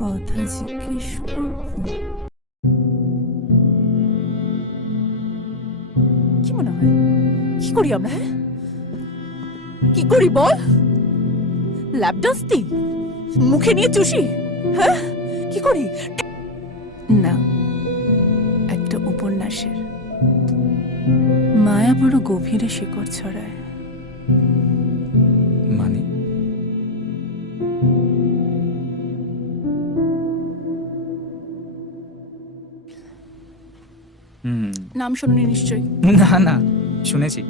কথা জিজ্ঞেস করবো। কি মনে হয় কি করি আমরা? হ্যাঁ, কি করি বল? ল্যাব ডান্স দি মুখে নিয়ে চুষি? হ্যাঁ, কি করি? না, একটা উপন্যাসের মায়া বড় গভীরে শিকড় ছড়ায়। মানে নাম শুনুনি নিশ্চয়ই? না না, শুনেছি।